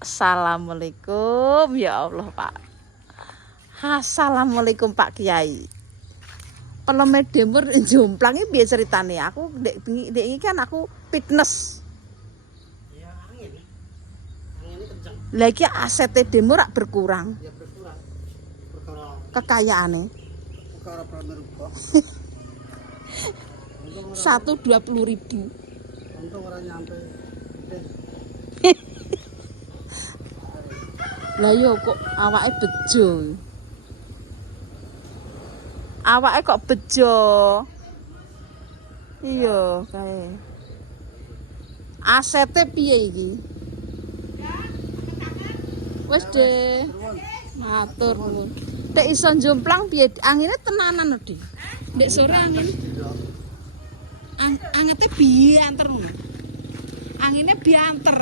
Assalamualaikum ya Allah Pak. Assalamualaikum Pak Kiai. Peleme Demur jomplang iki piye ceritane? Aku ndek iki kan aku fitness. Ya angin. Angin kenceng. Lah iki asete Demur rak berkurang. Ya berkurang. Perkara Kekayaane. perkara pramerubah. 120.000. Untung ora nyampe. Lah yo kok awake bejo. Awake kok bejo. Iya kae. Asete piye iki? Wis De. Matur nuwun. Nek iso jomplang piye? Angine tenanan lho, Dik. Nek sore angin. Angete bianter ngono. Angine bianter.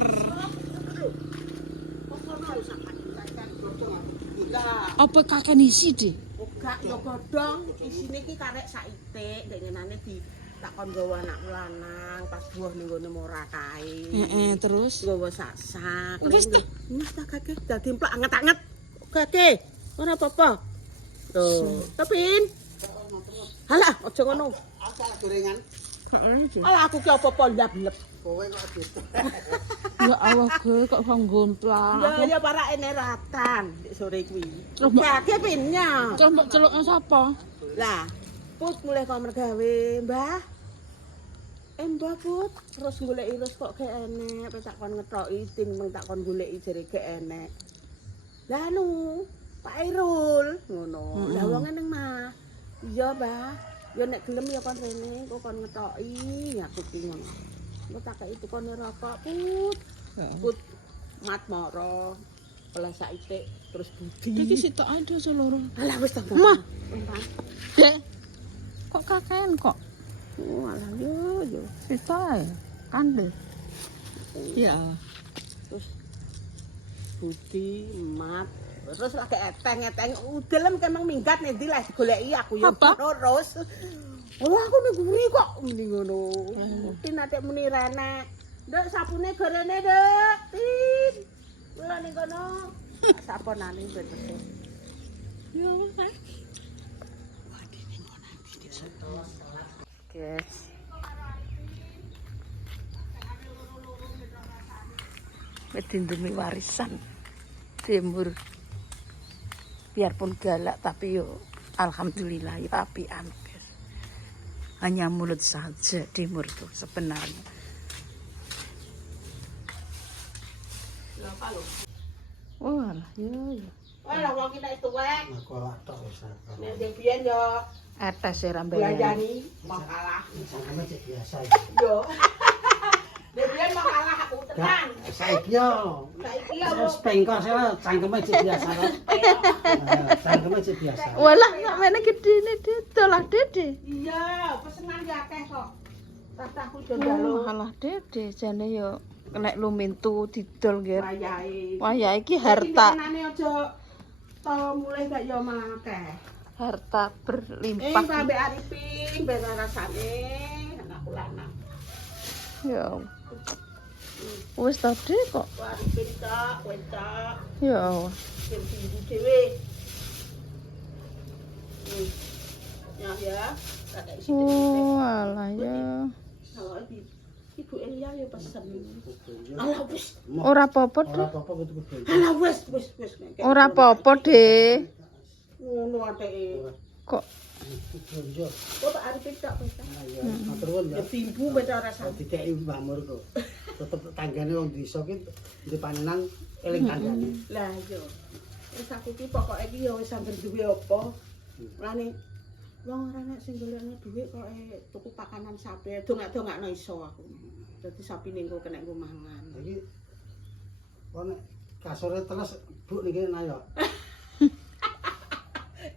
Apa kakek isi, Dik? Gak yo godhong, isine iki karek saitik, ndek ngenane di takon nggawa anak lanang pas buah ning gone ora kae. Heeh, terus Nggawa sak-sak. Wis ta. Wis ta kakek dadi emplak anget-anget. Kakek, ora apa-apa. Tuh, Tepin. Halah, aja ngono. Apa gorengan? heeh. Alah aku ki apa-apa ndab-leb. Kowe kok gitu. Ya Allah, Ge, kok nggontlang. Ya ya para eneratan ndek sore kuwi. Terus mbok- Kakek pinnya. Terus mbok celuknya sapa? Lah, Put mulai kok mergawe, Mbah. Mbah Put, terus goleki terus kok gak enek, tak kon ngetoki timbang tak kon goleki jare gak enek. Lah anu, Pak Irul ngono. Lah wong nang mah. Iya, Mbah. Ya nek gelem ya kon rene, kok kon ngetoki, aku ki ngono. Engko tak kei tukone rokok, Put. Put mat moro. Olah saitik terus budi. Iki sitok ada seloro. Alah wis ta. Mah. Mbah. Dek. Kok kakean kok? Oh, alah yo. Sitok ae. Kandel. Ya. Terus budi mat terus lagi eteng udelem kemang minggat nek ndi lah digoleki aku yo Apa? terus wah aku ning guri kok muni ngono mungkin atik muni renek nduk sapune gorene nduk tin kula ning kono saponane betes Ya wis. Guys. Demi warisan Demur. Biarpun galak tapi yo alhamdulillah ya apian, guys. Hanya mulut saja Demur tuh sebenarnya. Oh alah, ya. wah wong ki nek tuwek Aku ora tok wis. nek ndek biyen yo Etes ya rambe. belanjani makalah Sangkeme cek biasa. yo nek biyen makalah aku tenan Saiki yo. saiki yo Terus pengkor saya cangkeme cek biasa. Cangkeme cek biasa. Walah, sampeyan gedene didol lah Dede. iya pesenan ya akeh kok tatahku do Oh, njaluk alah Dede jane yo kena lumintu didol nggih. wayahe Wah ya iki harta Nane aja to mulai gak yo akeh. harta berlimpah. Mbak Arifin ben rasane anakku lanang. Ya. Wis tadi kok. Mbak Arifin tak, wencak, Ya. sing tinggi dhewe. Ya, tak isi. Oh, alah ya. Kalau Ibu Elia ya pesen. Alah wis. Ora apa-apa, Ora Dek. apa-apa kudu kudu. Alah wis. Ora apa-apa, Dek. Ngono ateke. Kok Bonjo. Kok Pak Arifin tak pesen. Ya, matur nuwun ya. Ya timbu ben ora rasane. Dideki Mbah Mur kok. Tetep tanggane wong desa ki ndek panenan eling tanggane. Lah yo. Wis aku ki pokoke iki ya wis sampe duwe apa. Lane wong ora nek sing golekne dhuwit kok tuku pakanan sapi dongak-dongakno iso aku. Dadi sapi ning kok kena nggo mangan. Iki kon kasure terus Bu niki ayo.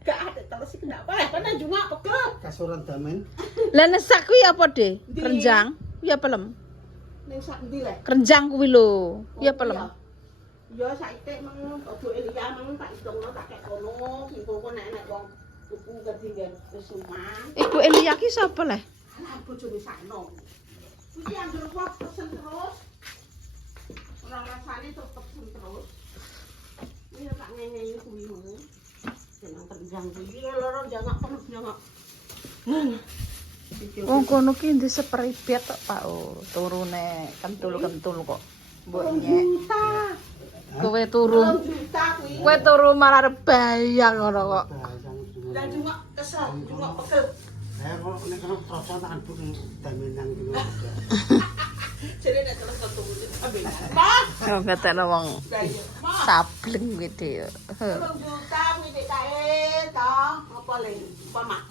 Gak ada terus iki ndak apa kan njungak pegel. Kasuran damen. lah nesak kuwi apa, Dek? Ndi? Renjang. Ya pelem. Ning sak ndi le? Renjang kuwi lho. Ya pelem. Ya saiki meng ojo Elia meng tak hitungno tak kek kono, engko nek wong tuku kedingen wis omah. Ibu Elia ki sapa leh? Alah bojone sakno. Iki anggere wong pesen terus. rasane tetep terus. Ini tak ngene kuwi ngono. Jeneng tendang kuwi loro jangak penuh jangak. Wong kono ki ndi seperibet tok Pak. Oh, turune kentul-kentul kok. Mbok nyek. Kowe turu. Kowe turu malah rebayang ngono kok. Dan juga kesel, juga pegel. Saya kok nek kena terasa tak aduk damenang gitu. Jadi nek terus ketemu ambil. Mas, Yo ngetekno wong sableng gitu ya. 3 juta kuwi nek kae toh, apa le? Apa mak?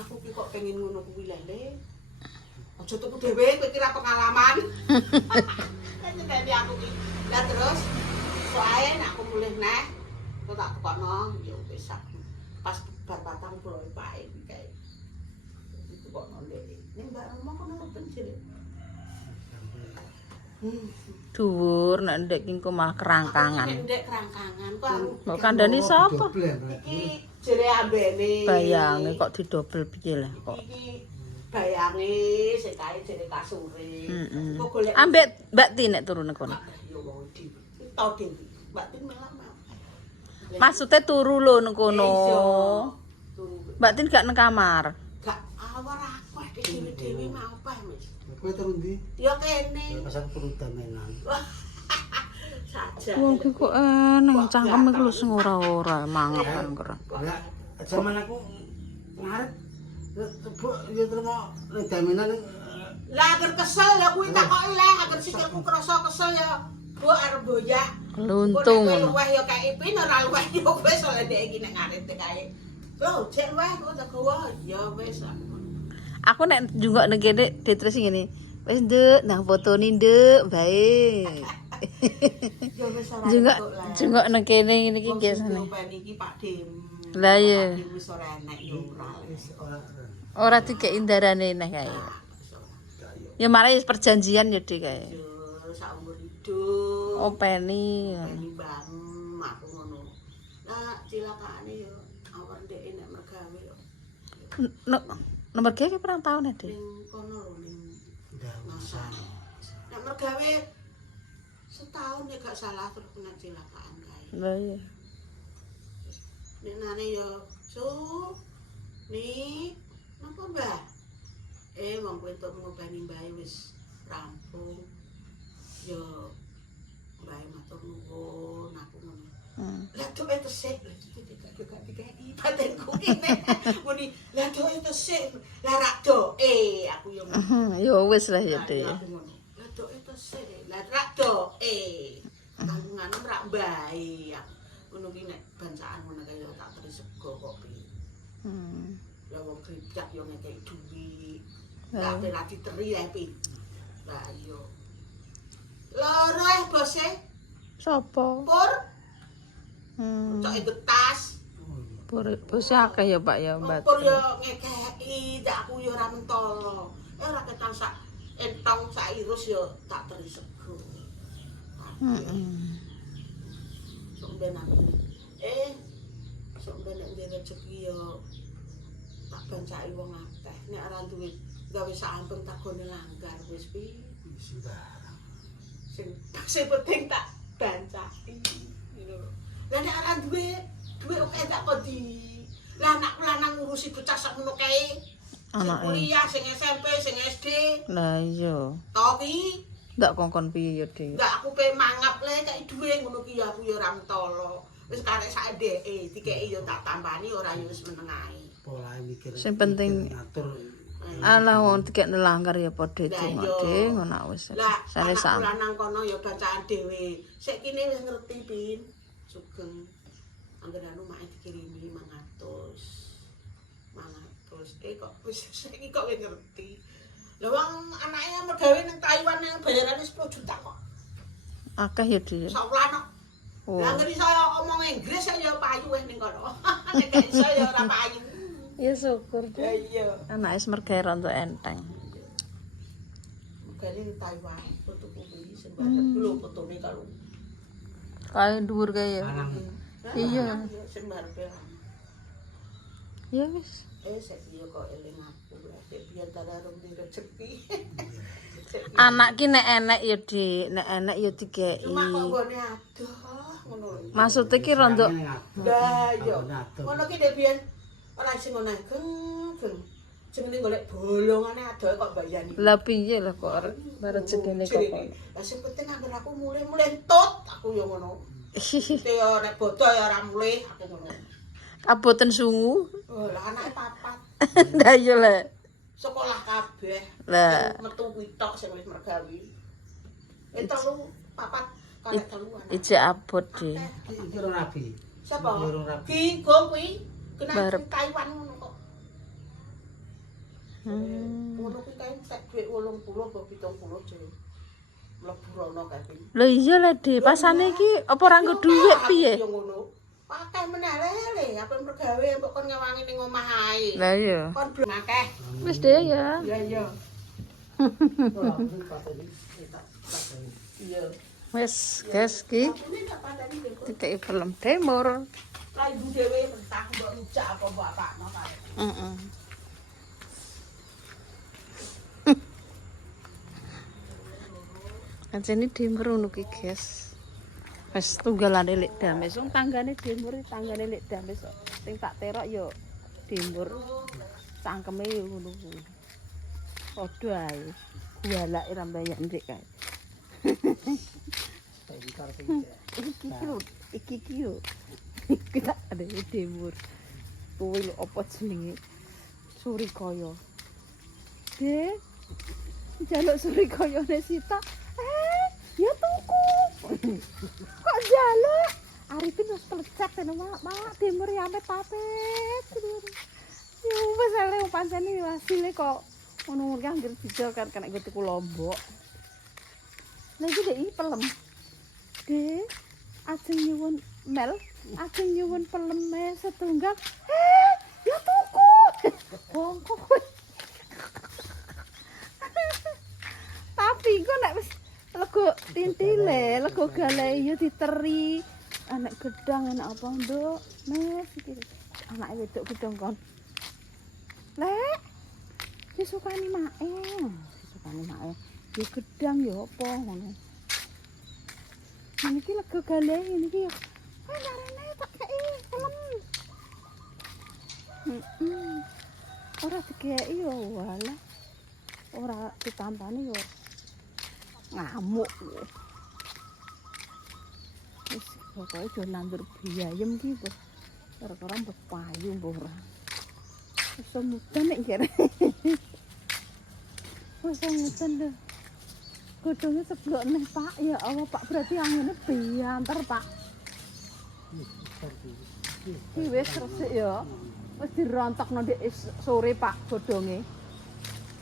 Aku ki kok pengen ngono kuwi lele. Aja tuku dhewe kowe kira pengalaman. Jadi aku ki. Lah terus soalnya nek aku mulih neh, kok tak tekokno ya wis pas bar patang pulau pae iki kae. Itu kok ndek. Ning Mbak Roma kono mboten jere. Dhuwur nek ndek ki engko malah kerangkangan. Ndek kerangkangan kok aku. Kok kandhani sapa? Iki jere ambene. Bayange kok didobel piye lah kok. Iki bayange sik kae jere kasure. Heeh. Kok golek Ambek Mbak Ti nek turu kono. yo wong iki. Tau dhewe. Mbak Tin malah mau. Maksudnya turu lho nang kono. Turu. Mbak Tin gak nang kamar. Gak awar aku dhewe-dhewe mau apa wis. Kowe turun ndi? Ya kene. Pas aku turun damenang. Saja. Wong ki kok eneng cangkem iki lho sing ora-ora mangan keren. Ya, zaman aku ngarep ya terima nek damenan Lah agar kesel ya kuwi takoki lah agar sikilku krasa kesel ya. Bu arep boyak. Luntung ngono. Luweh ya kae ipin ora luweh ya wis oleh ndek iki nek ngarep kae. Lho, cek luweh kok tak gowo ya wis. Aku nek njungok nang kene terus ngene. Wis nduk nang fotone nduk bae. Ya wis ora. Njungok nang kene ngene iki biasane. Iki Pak Dim. Lah iya. Wis ora enek ya ora. Ora dikek indarane neh kae. Ya malah perjanjian ya Dik kae. Yo saumur hidup. Openi. Bang aku ngono. Lah cilakaane yo awak ndek nek mergawe yo. Nomor G ki pirang taun ya Dik? Ning kono lho ning masa. Nek mergawe setahun nek gak salah terus kena cilakaan kae. Lah iya. Nek nane yo, "Su, nih, napa Mbah?" Wong kowe entuk ngobani mbae wis rampung. Yo mbae matur nuwun aku ngono. Lah tuh tesik, tidak dikeki patengku kene. Muni, lah tuh tesik, lah rak doe aku yo ngono. Ya wis lah ya Dik. Aku ngono. Lah doe tesik, lah rak doe. Tanggungan rak mbae. Ngono ki nek bancaan ngono kaya tak terus sego kok piye. Lah wong kridak yo ngekeki duit. Tak ora diteri ae pi. Lah iya. Loro bose Sopo? pur. Cok getas. Bos akeh ya Pak ya Mbak. Pur yo ngekeki, dak aku yo ora mentolo. Ora ketang sak entong sak irus yo tak teri sego. Sok ben aku. Sok ben nek ndek rezeki yo tak bancaki wong akeh. Nek ora duwe gawe sak ampun takone langgar wis pi. sembarang. Sing penting tak bancaki. Ngono. Lah nek ora duwe oke tak kondi. Lah anak lanang ngurusi bocah sakmono kae. Sing kuliah, sing SMP, sing SD. Lah iya. To ki Ndak kongkon piye ya Dik? ndak aku pe mangap le kaya duwe ngono ki ya aku ya ora mentolo. Wis karek sak ndeke dikeki yo tak tampani ora yo wis meneng ae. Polahe mikir. Sing penting ngatur ala wong dikek nelanggar ya padha Dik ngono wis. Lah Sane anak sak. lanang kono ya bacaan dhewe. Sik kene wis ngerti pin. Sugeng. Angger anu mak dikirimi 500. Kok wis saiki kok wis ngerti. Lah wong anake mergawe ning Taiwan yang bayarane 10 juta kok. Akeh ya Dik. Sak wulan kok. Oh. Lah ngene saya omong Inggris ya payu wis ning kono. Nek gak iso ya ora payu. Ya syukur Ya Dik. iya. Anake mergawe rontok enteng. Mergawe ning Taiwan foto kuwi sembarang lho fotone kalau. Kae dhuwur kae ya. Iya. Sembarang. Ya wis. Saya kok eling aku lah, biar tak ada rezeki. Anak ki nek enek ya Dik, nek enek ya dikeki. Cuma kok nggone adoh ngono lho. Maksudnya ki rondo Lah iya. Ngono ki dek biyen ora sing ngono geng. Jenenge golek bolongane adoh kok bayani. lah piye lah kok rezekine kok. Lah sing penting anggere aku mulih-mulih entut aku ya ngono. Te yo nek bodo ya ora mulih aku ngono. Aboten sungu. Oh, lah anake papat. Lah iya lah. Sekolah kabeh. Lah. Metu kuwi tok sing wis mergawi. Telu papat kalek teluan. Ije abot Dik. Iki ora rabi. Siapa? Iki ora rabi. Ki gong kuwi kena Barep. Taiwan ngono kok. Ngono kuwi kae tek dhuwit 80 apa 70 jare. Mlebu rono kae kuwi. Lah iya lah Dik, pasane iki apa ora nggo dhuwit piye? Ya ngono. Pakai menele, apa mergawe mbok kon ngewangi ning omah ae. Lah iya. Kon belum akeh. Wis Dik ya. Iya iya. Ora rabi pateni. Iya. Wis guys ki Ini tak pandani lho. dikeki film Timur. Lah ibu dhewe mentah mbok rujak apa mbok apakno kae. Heeh. Anjene Timur ngono ki guys. Wis tunggalane lek dames, wong tanggane Timur, tanggane lek dames kok. Sing tak terok yo Timur. Cangkeme yo ngono kuwi. Padha ae. Gualake ra mbayar ndek kae. Iki lho, iki yo. Kita ada di Timur. Kuwi lho apa jenenge? Surikaya. Dek, jaluk surikayane Sita. Ya tuku. Kok jaluk? Arifin wis plecet tenan mak Timur ya amet papet. Ya wis ale pancene wasile kok ngono ki anggere bisa kan kena nggo tuku Lombok. Lah iki dek pelem. Dek, ajeng nyuwun Mel, ajeng nyuwun peleme setunggal. Ya tuku. Bongkok. Tapi kok nek wis lego tintile, lego gale yo diteri. Anak gedang anak apa, Nduk? Mes iki. Anake wedok gedang kon. Lek, disukani mae. Disukani mae. Yo gedang yo apa ngono. Niki lego gale niki yo. Narene tak kei pelem. Ora dikei yo walah. Ora ditampani yo ngamuk. Wis pokoke do nandur biayem ki mbok perkara mbok payu mbok ora. Wis mudan nek kene. Wis mudan lho. Godhonge seblok neh Pak. Ya Allah Pak, berarti angine biantar Pak. Ki wis resik ya. Wis dirontokno ndek sore Pak godhonge.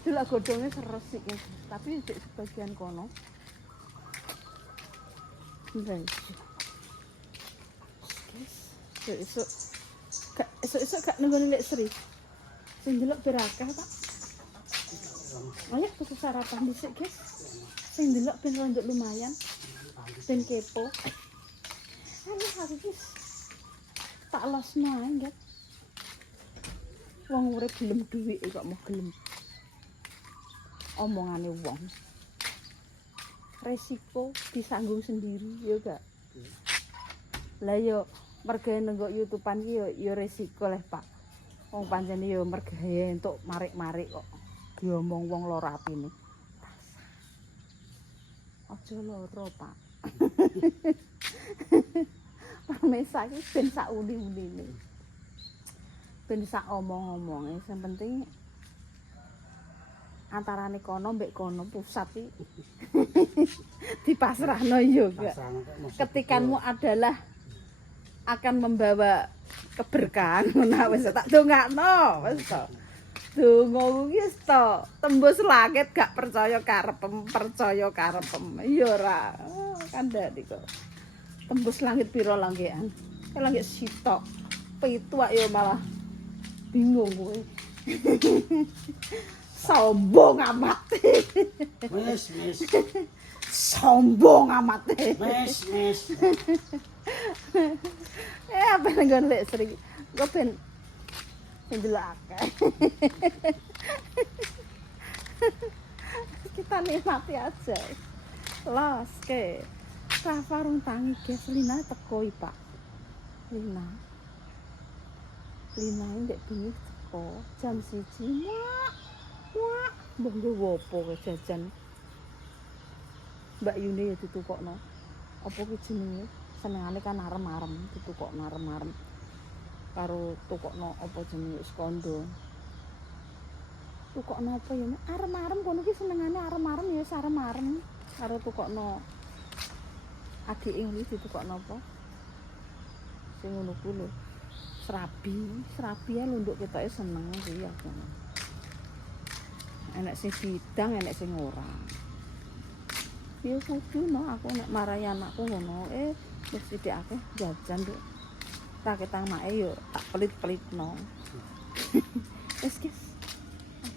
Delok godhonge resik ya. Tapi di sebagian kono. Guys. Esuk gak nunggu lek Sri. Sing delok berakah Pak. Ayo tuku sarapan dhisik, guys. Sing delok ben rondok lumayan. Ben kepo. Ayo habis. Tak losno ae, guys. Wong urip gelem dhuwit kok mau gelem. Omongane wong. Resiko disanggung sendiri ya gak. Lah yo mergawe nenggo YouTubean ki yo resiko leh Pak. Wong pancene yo mergawe entuk marik-marik kok. Diomong wong lara atine. Aja lara, Pak. Parmesa iki ben sak uli-uline. Ben sak omong-omonge, sing penting antarane kono mbek kono pusat iki dipasrahno yo gak. Ketikanmu adalah akan membawa keberkahan. Nah wis tak dongakno wis to. Donga iki wis to, tembus langit gak percaya karepem, percaya karepem. Ya ora. Kandhani kok. Tembus langit pira langgean? Langit sitok. Pitu ya malah bingung kowe. Sombong amat. Wis. Sombong amat. Wis. Apa nggon lek Sri. Kok ben delok akeh. kita nikmati aja. Los ke. Rafa rung tangi guys, Lina teko Pak. Lina ini ndek bengi teko jam 1. Wah, mbok nggo opo jajan. Mbak Yuni ya ditukokno. Apa ki jenenge? Senengane kan arem-arem, ditukokno arem-arem. Karo tukokno apa jenenge skondo. Tukokno apa ya? Arem-arem kono ki senengane arem-arem ya arem-arem. Karo tukokno adike ngene ditukokno apa? Sing ngono ku lho. Serabi ya lunduk ketoke seneng kuwi ya. Enek sing bidang, enek sing ora. Ya kudu no aku nek marahi anakku ngono, wis sithik akeh jajan nduk. Tak ketang make yo tak pelit-pelitno. Wis guys.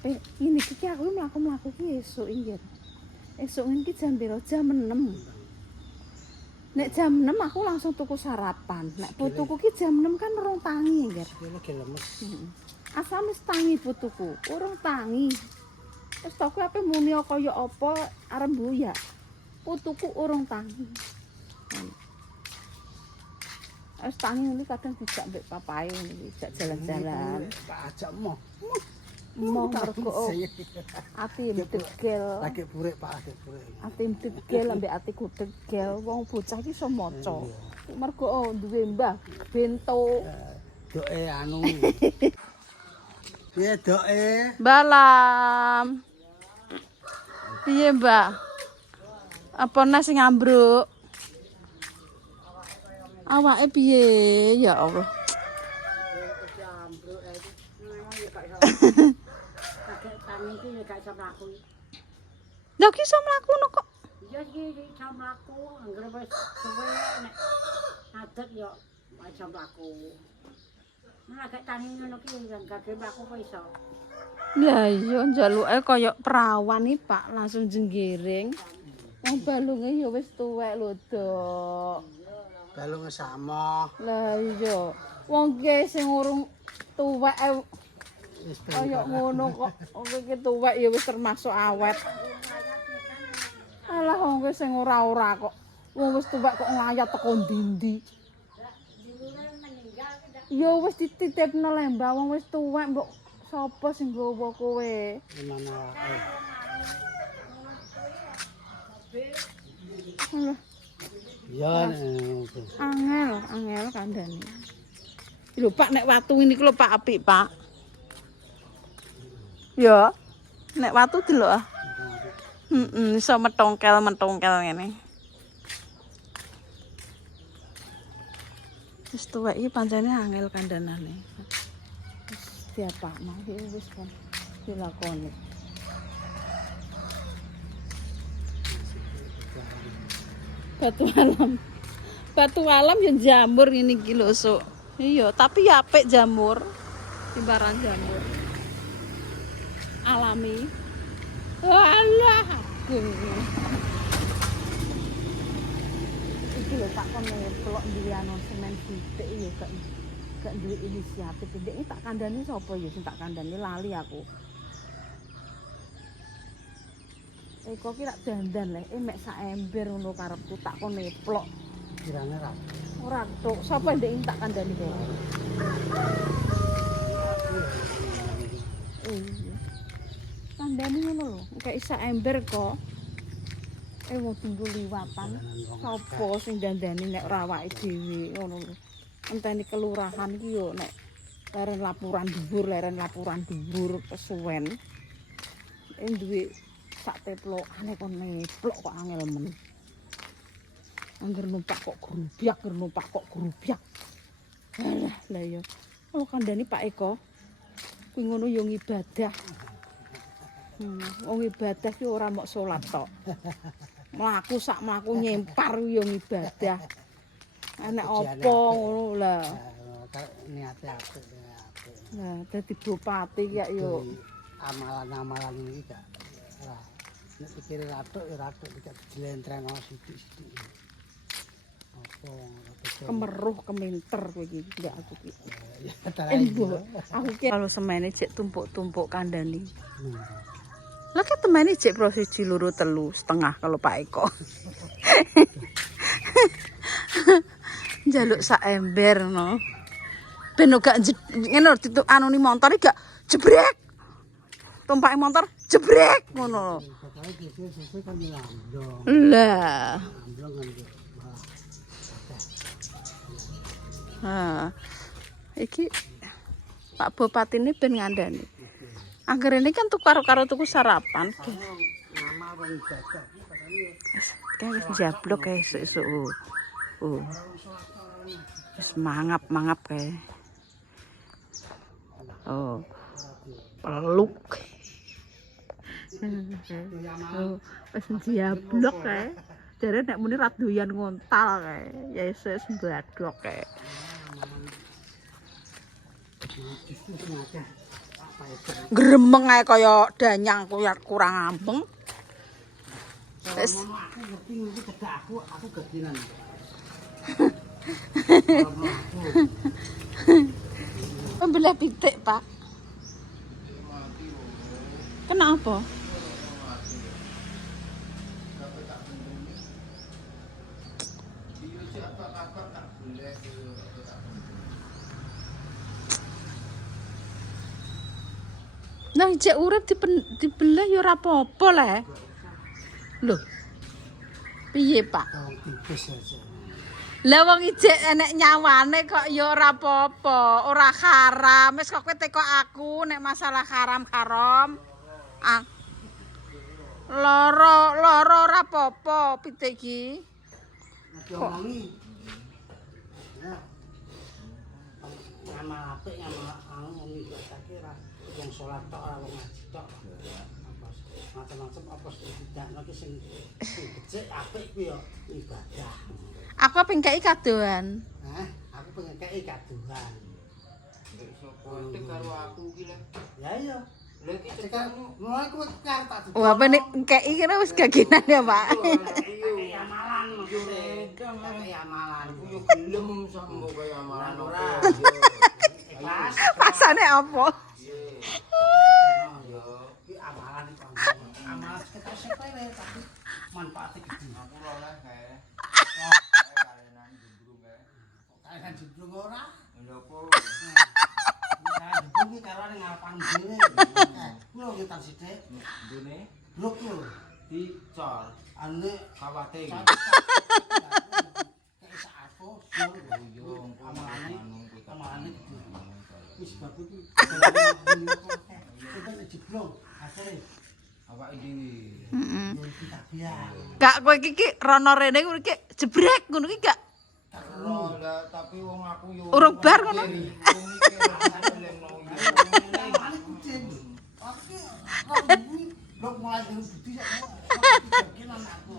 Ape ini iki aku mlaku-mlaku ki esuk iki. Esuk iki jam piro? Jam 6. Nek jam 6 aku langsung tuku sarapan. Nek putuku ki jam 6 kan urung tangi, Ngger. Lagi lemes. Asal wis tangi putuku, urung tangi. Terus aku ape muni kaya apa arep mbuyak. Putuku urung tangi. Wis tangi ngene kadang dijak mbek papae ngene, dijak jalan-jalan. Tak ajak mo. Mau mergo ati degel. Lagi burik Pak, lagi burik. Ati degel ambek atiku degel. Wong bocah iki iso maca. Mergo duwe mbah bento. Doe anu. Piye doe? Balam. Piye, Mbak? Apa nasi ngambruk? Awake piye? Ya Allah. Lha ki iso mlaku kok. Iya iki iso mlaku, anggere wis suwe nek adat yo iso mlaku. Nek gak tangi ngono ki gak mlaku kok iso. Lah iya njaluke kaya perawan iki, Pak, langsung jenggiring. Wong balunge ya wis tuwek lho, Dok. Balunge sama. Lah iya. Wong ki sing urung tuwek Wis kaya ngono kok. Wong iki tuwek ya wis termasuk awet. Alah wong ki sing ora-ora kok. Wong wis tuwek kok nglayat teko ndi-ndi. Ya wis dititipno Lembah, wong wis tuwek mbok sapa sing nggawa kowe? Gimana? Alah, Ya angel kandhane. Lho Pak nek watu ini lho Pak apik, Pak. Ya. Nek watu delok ah. Iso metongkel ngene. Wis tuwek iki pancene angel kandhanane. Wis diapakno wis kan dilakoni. Batu alam yang jamur ini iki lho, Sok. Iya, tapi ya apik jamur. Timbaran jamur. Alami. Walah, agung. Iki lho tak kon pelok duwe anu semen sithik ya gak duwe inisiatif. Iki tak kandhani sapa ya sing tak kandhani lali aku. Kok ki tak dandan le, mek sak ember ngono karepku tak kon neplok. kirane ra. Ora tok, sapa ndek tak kandhani kowe? Iya. Kandhani ngono lho, kayak sak ember kok. Wong tunggu liwatan. Sapa sing dandani nek ora awake dhewe ngono lho. Enteni kelurahan iki yo nek leren laporan dhuwur kesuwen. Duwe sak teplokane kon neplok kok angel men. Angger numpak kok grubyak. Alah, lah ya. Oh kandhani Pak Eko. Kuwi ngono ya ngibadah. Wong ibadah ki ora mok salat tok. Mlaku sak mlaku nyempar ya ngibadah. Nek apa ngono lah. Niate apik. Nah, dadi bupati ya yo Amalan-amalan iki gak ora. Nek pikire ratuk ya ratuk tidak dilentreno sithik-sithik. Apa kemeruh keminter kowe iki ndak aku ki. Ya, tarai. Aku ki kalau semene cek tumpuk-tumpuk kandhani. Lah ki temeni jek pro 1 2 3 setengah kalau Pak Eko. Njaluk sak ember no. Ben gak ngene lho anu ni motor gak jebrek. Tumpake motor jebrek ngono. Pokoke sisi kan nyamblong. Lah. Nyamblong kan. Iki Pak Bupati ini ben ngandani. Angger ini kan karo tuku sarapan. Nama wong jaga. Kayak wis jablok kayak esuk-esuk. Wis mangap kayak. Oh. Peluk. Wis jablok kayak. Jare nek muni ra doyan ngontal kae. Ya wis mbadok kae. Gremeng ae kaya danyang kurang ampeng. Wis Aku ngerti iki cedak aku gedinan. Pembelih pitik, Pak. Kenapa? Nah, jek urip dibelah ya ora apa-apa le. Lho. Piye, Pak? Wong tipis aja. Lah wong ijek enek nyawane kok ya ora apa-apa, ora haram. Wis kok kowe teko aku nek masalah haram. Ah. Loro ora apa-apa pitik iki. Diomongi. Ya. Ngamal apik ngamal anu iki saiki ra wong salat tok ora wong ngaji tok. Macam-macam apa tidak iki sing becik apik kuwi ya ibadah. Aku pengen kei kadoan. Hah? Aku pengen kei kaduhan. Nek karo aku iki lho. Ya iya. Lha iki Cekakmu, mulai aku karo tak dudu. Wah, apa nek kei kira wis gaginan ya, Pak. Kei amalan yo. Kei amalan. aku yo gelem sambo kaya amalan ora. Ikhlas. Pasane apa? Yo, iki amalan iki. Amalan sekitar sepele tapi manfaatnya gede. Aku ora oleh kae. Kaenan jembrung kae. Kaenan jembrung ora? Lha apa? Kaenan jembrung iki karo ning ngarepan dhewe. Kulo ngetan sithik. Ndene Blok lho. dicor Ane kawate. kayak sak atus. Yo Amalane amalane gede. Wis bab iki. Kita nek jeblong asale Awake dhewe. Heeh. yo kita biar. Gak kowe iki rono rene ngono iki jebrek ngono iki gak. Ora lah tapi wong aku yo Urung bar ngono. Wong iki elengno yo. Amane kucing. Oke, blok mulai dari budi sak kilan aku.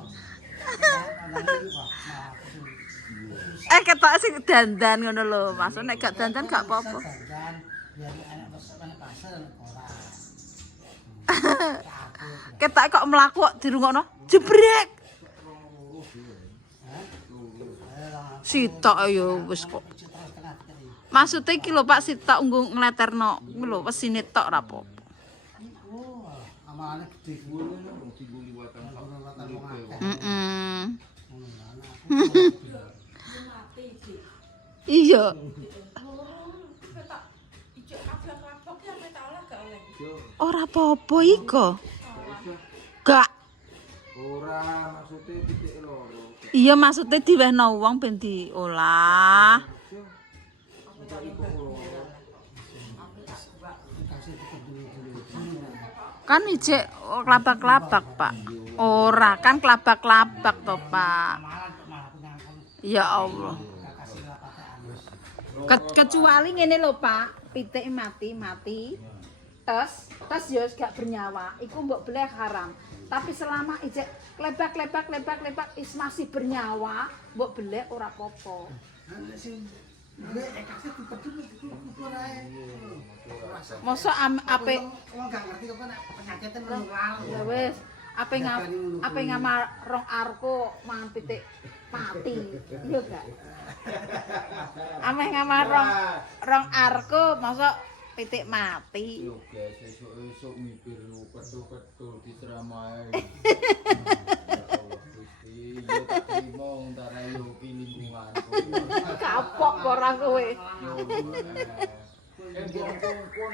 Ketok sing dandan ngono lho. Maksud nek gak dandan gak apa-apa. Dandan biar anak pasar ora. Ketok kok mlaku kok dirungokno jebrek. Sitok yo wis kok. Maksudnya iki lho Pak sitok nggo ngleterno kuwi lho wesine tok ra apa-apa. Oh, amalane gede kuwi Wong sing liwatan Heeh. Iya. Ora apa-apa iko. Gak. ora maksude pitik loro. Iya maksudnya diwehno wong ben diolah. Kan ijek kelabak-kelabak, Pak. Ora kan kelabak-kelabak to, Pak. Ya Allah. Kecuali ngene lho, Pak. Pitik mati. Tes ya gak bernyawa. Iku mbok boleh haram. Tapi selama ijek lebak is masih bernyawa, mbok boleh ora apa-apa. Mosok ape wong gak ngerti kok nek penyakite menular. ya wis ape ngamal rong arko mangan pitik mati. Iya gak? Ameh ngamal rong arko mosok titik mati. Yo guys, esuk mikir lu ketul diseramae. Allah Gusti, yo tak trimo antara yo ki lingkunganku. Kapok ora kowe. Engko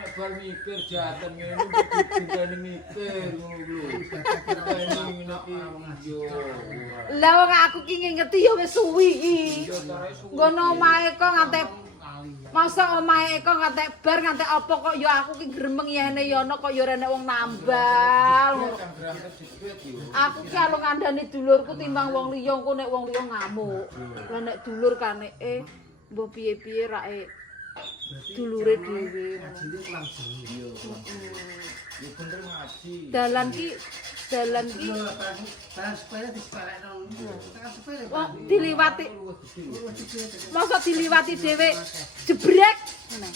nek bar mikir jaten ngene iki dinteni mikir ngono lho. Dinteni ngene iki yo. Lah wong aku ki ngingeti ya wis suwi iki. Ngono omahe kok ngantek masa omahe kok ngantek bar ngantek apa kok ya aku ki gremeng yene ya ana kok ya ora enek wong nambal. Aku ki alung ngandani dulurku timbang wong liya engko nek wong liya ngamuk. Lah nek dulur kane mbok piye-piye rake dulure dhewe. Ngajine kurang jelas. Yo bener ngaji. Dalan ki Bahan sepele disepelekno. Tekan sepele. wong diliwati. Masa diliwati dhewe jebrek ngene.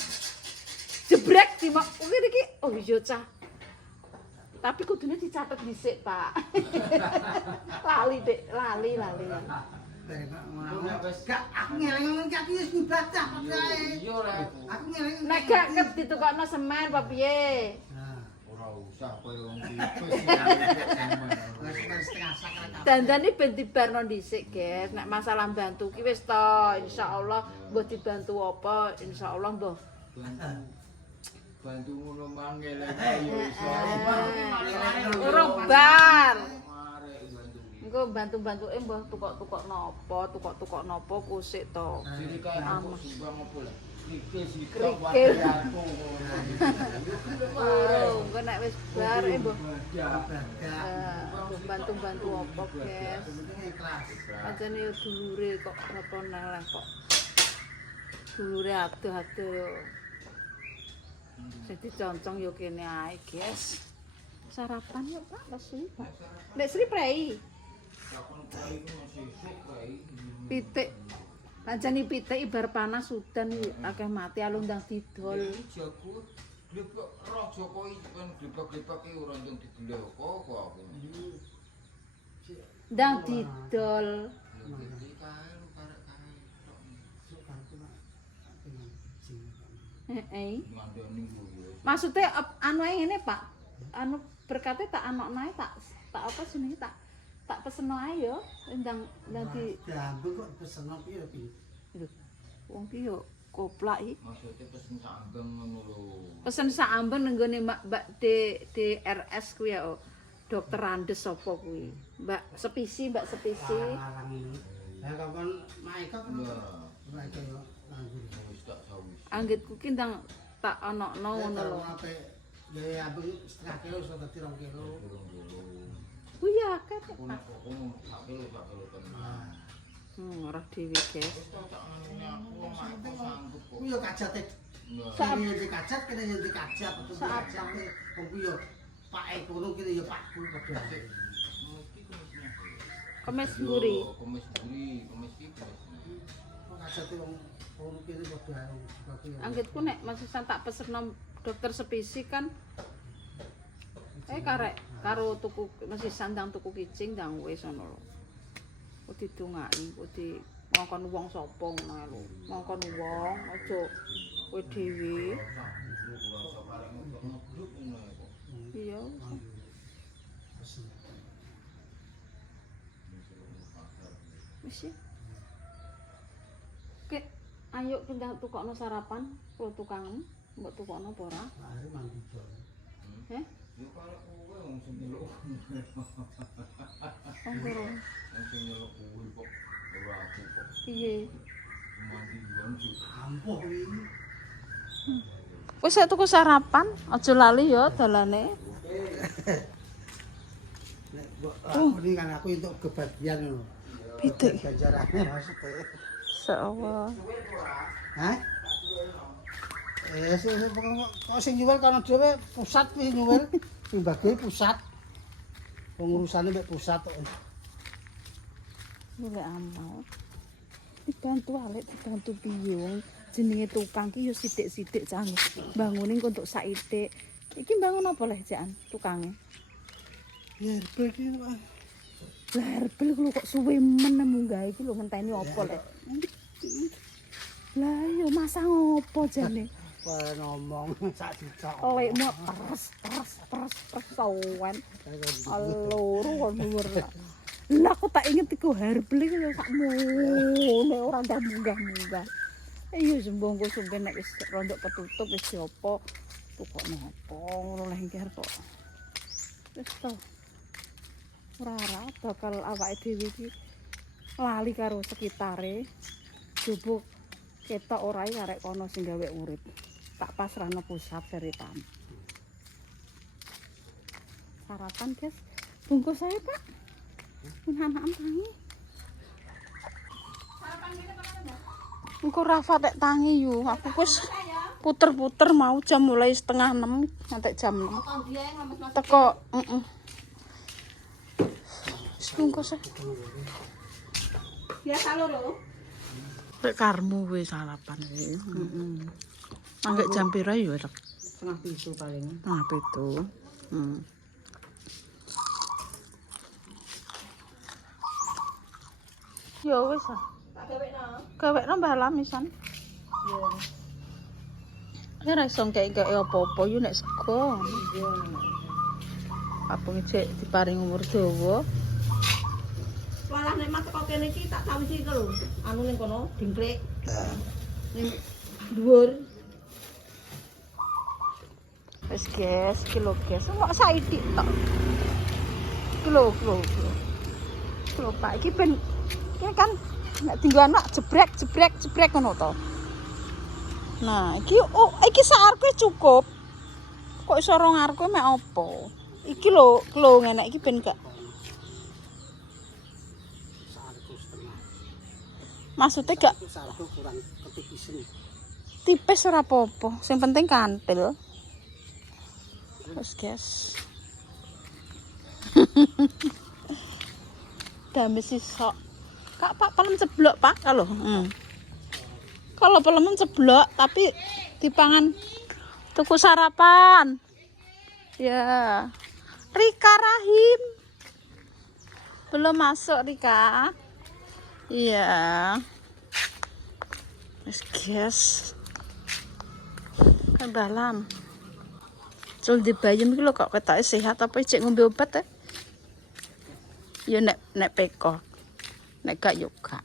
Jebrek dimok ngene iki oh iya cah. Tapi kudune dicatet dhisik, Pak. Lali, Dik, lali. Gak, aku ngeleng-ngeleng kaki wis ibadah kok kae. Iya ora. Aku ngeleng. Nek gak ket ditukokno semen apa piye? Ora usah koyo wong tipes. Setengah sak rek. Dandane ben dibarno dhisik, Guys. Nek masalah bantu ki wis to, insyaallah mbah dibantu apa, insyaallah mbah. Bantu ngono mangel ayo iso. Urung bar. Arek bantu. Engko bantu-bantuke mbah tukok-tukok napa kusik to. Jadi kayak aku sumbang apa lah. Krikil Krikil. aku. Urung, engko nek wis bar mbah Ibadah. bantu-bantu apa, Guys. Penting ikhlas. Pancen yo dulure kok napa neleh kok. Dulure adoh-adoh yo. Jadi concong yo kene ae, Guys. Sarapan yuk, Pak, Sri. Nek Sri prei. Aku prei ku masih sik prei. Pitik. Pancen pitik ibar panas udan akeh mati alung ndang didol. Jago glebek roh Jokowi kan glebek-glebek ki ora ndang dideleh kok aku. Ndang didol. Iki kae lu karek kae. Sok kanku nak pengen jing. Heeh. Ngandani ku yo. Maksudnya anu ae ngene, Pak. Anu berkate tak anokno ae tak apa jenenge tak peseno ae yo ndang di Diambil kok peseno piye piye. lho. Wong ki yo koplak iki. Maksudnya pesen sambeng ngono lho. Pesen sak amben nggone Mbak DRS kuwi ya. Dokter Andes sapa kuwi? Mbak Sepisi. Larang ini. Lah kapan Maika kan. Ya, Maika yo nganggur. wis tak sawis. Anggitku ki ndang tak anokno ngono lho. Ape gaya abang setengah kilo sudah 2 kilo. Kuwi ya akeh Aku Pak. nek kok ngono sak kilo tenan. Ora dhewe, Guys. Wis tak ngene aku wong aku sanggup kok. Ku yo kajate. Saat- Kene yo dikajat, kene yo dikajat, betul Saat- dikajat. Wong ku yo Pak Eko ngono kene yo Pakku padha. Mesti kemisnya. Kemis mburi. Kemis buri, kemis iki kemis. Kok kajate wong ngono kene padha aku yo. Anggitku nek masisan tak pesenno dokter Sepisi kan karek karo tuku mesti sandang tuku kicing ndang wis ngono lho. Kok didongaki, kok di ngongkon wong sapa ngono ae lho. Ngongkon wong aja kowe dhewe. Ora usah pareng ngebluk ngono kok. Iya. Wis ya. Kek ayo kita tukokno sarapan, kula tukang mbok tukokno apa ora? Hari mandi dol. Heh? Yo karo kowe wong sing nyeluk. Ongkoro. Wong sing nyeluk kowe kok ora aku kok. Piye? Mandi duluan sih. Ampuh iki. Wis saya tuku sarapan, aja lali ya dalane. Nek aku ini kan aku untuk kebahagiaan ngono. Pitik. Ganjarane maksudnya. Insyaallah. Hah? Kok sing nyuwel kana dhewe pusat kuwi nyuwel. Sing bagi pusat. Pengurusane mek pusat kok. Golek amal. Dibantu alek, dibantu piye wong jenenge tukang ki yo sithik-sithik cang. Bangune engko untuk saithik. Iki bangun apa leh jakan tukange? Ya herbal iki Pak. Lah herbal lho kok suwe men munggah iki lho ngenteni apa leh. Lah yo masa ngopo jane? Ora ngomong sak juta. Lekmu terus sawan. Aloro kon dhuwur. Lah aku tak inget iku herbal iku ya sakmu. Nek ora ndak munggah-munggah. Iya sembongko sumpen nek wis rondok ketutup wis diopo. Kok nopo ngono lengker kok. Wis to. Ora bakal awake dhewe iki lali karo sekitare. Jupuk ketok ora iki arek kono sing gawe urip. Tak pasrahno pusat dari tamu. Sarapan, guys. Bungkus saya, Pak. Anak-anak tangi. Engko Rafa tek tangi yo. Aku wis puter-puter mau jam mulai 5:30 nganti jam 6. Teko, Wis bungkus. Ya loro. Rek karmu wis sarapan iki. Anggek jam pira yo, Rek? 6:30 paling. 7. Ya wis ah. Tak gawekno. Gawekno Mbah Lamisan. Ya ora iso kek apa-apa yo nek sego. Apa ngecek diparing umur dawa. Walah nek mas teko kene iki tak sawisi iku lho. Anu ning kono dingklek. Ning dhuwur. Wis guys, kilo guys. Kok saiki tok. Kilo. Kilo Pak iki ben iki kan nek tinggal anak jebrek ngono to. Nah, iki saarku cukup. Kok iso ora ngarepku mek apa? Iki lho, ngene iki ben gak. Sarku setengah. Maksudnya gak Sarku kurang ketipisen. tipis ora apa-apa. Sing penting kantil. Terus guys. Dame sisok. Kak Pak pelem ceblok Pak kalau. Kalau pelem ceblok tapi dipangan tuku sarapan. Ya. Rika Rahim. Belum masuk Rika. Iya. Guys. Ke dalam. Cul di bayam iki lho kok ketoke sehat apa cek ngombe obat ya? Ya nek peko. Nek gak yo gak.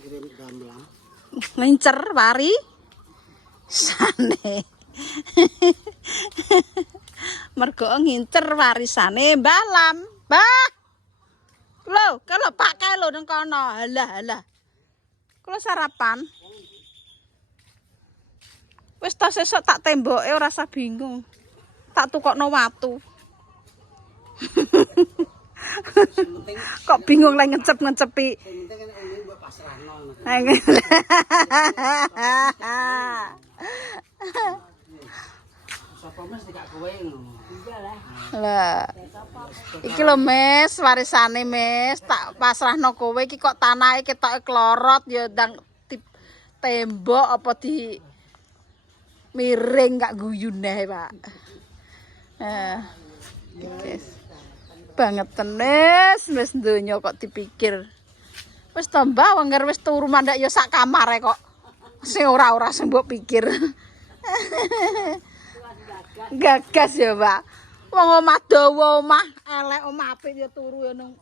Kirim gamblang. Ngincer wari sane. Mergo ngincer warisane Mbah Lam. Mbah. Lho, kalau Pak kae lho nang kono. Halah. Kula sarapan. Wis ta sesuk tak temboke ora usah bingung. Tak tukokno watu. Kok bingung lek ngecep-ngecepi. Sing penting kan ini mbok pasrahno. Sapa mes dikak kowe ngono. Lah. Iki lho Mes, warisane Mes, tak pasrahno kowe iki kok tanahe ketoke klorot ya ndang tembok apa di miring gak guyu neh, Pak. Guys. Banget tenes wis donya kok dipikir. Wis to Mbah wenger wis turu mandak ya sak kamare kok. Sing ora sing mbok pikir. Gagas ya, Pak. Wong omah dawa, omah elek, omah apik ya turu ya nang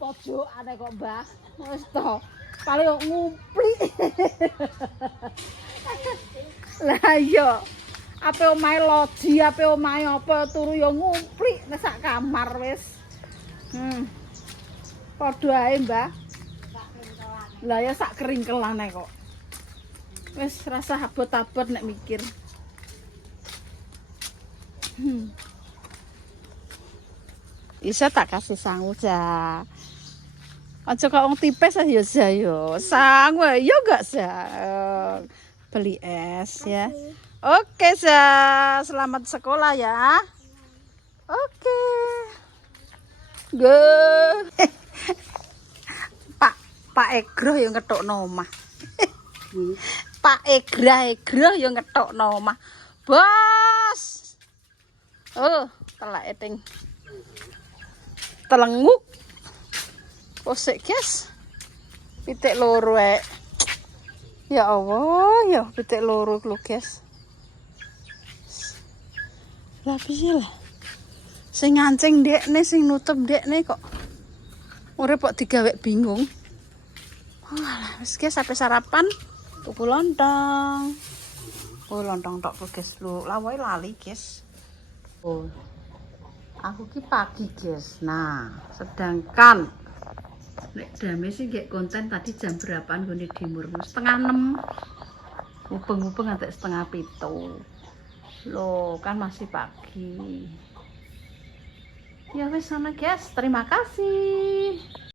pojokane kok, Mbah. Wis to. Paling ngumpli. Lah iya. Ape omahe loji, ape omahe apa turu ya ngumpli nang sak kamar wis. Padha ae, Mbah. Lah ya sak keringkelane kok. Wis rasa abot-abot nek mikir. Isa tak kasih sangu ja. Aja kok wong tipes ya ja yo. Sangu yo gak sa. Beli es ya. Oke sa, selamat sekolah ya. Oke. Go. Pak Egro yang ngetokno omah. Pak Egro yang ngetokno omah. Bos. Oh, telak eting. Telenguk. Kosek guys. Pitik loro Ya Allah, ya pitik loro lho, guys. Lah piye lah. Sing ngancing dekne, sing nutup dekne kok urip kok digawe bingung. Walah, wis guys sampai sarapan tuku lontong. Oh, lontong tok guys. Lho, lawae lali, guys. Oh. Aku ki pagi, guys. Nah, sedangkan nek Dame sih nggak konten tadi jam berapaan gue di Murmu 5:30. Mubeng-mubeng nganti 6:30. Loh, kan masih pagi. Ya wes sana guys, terima kasih.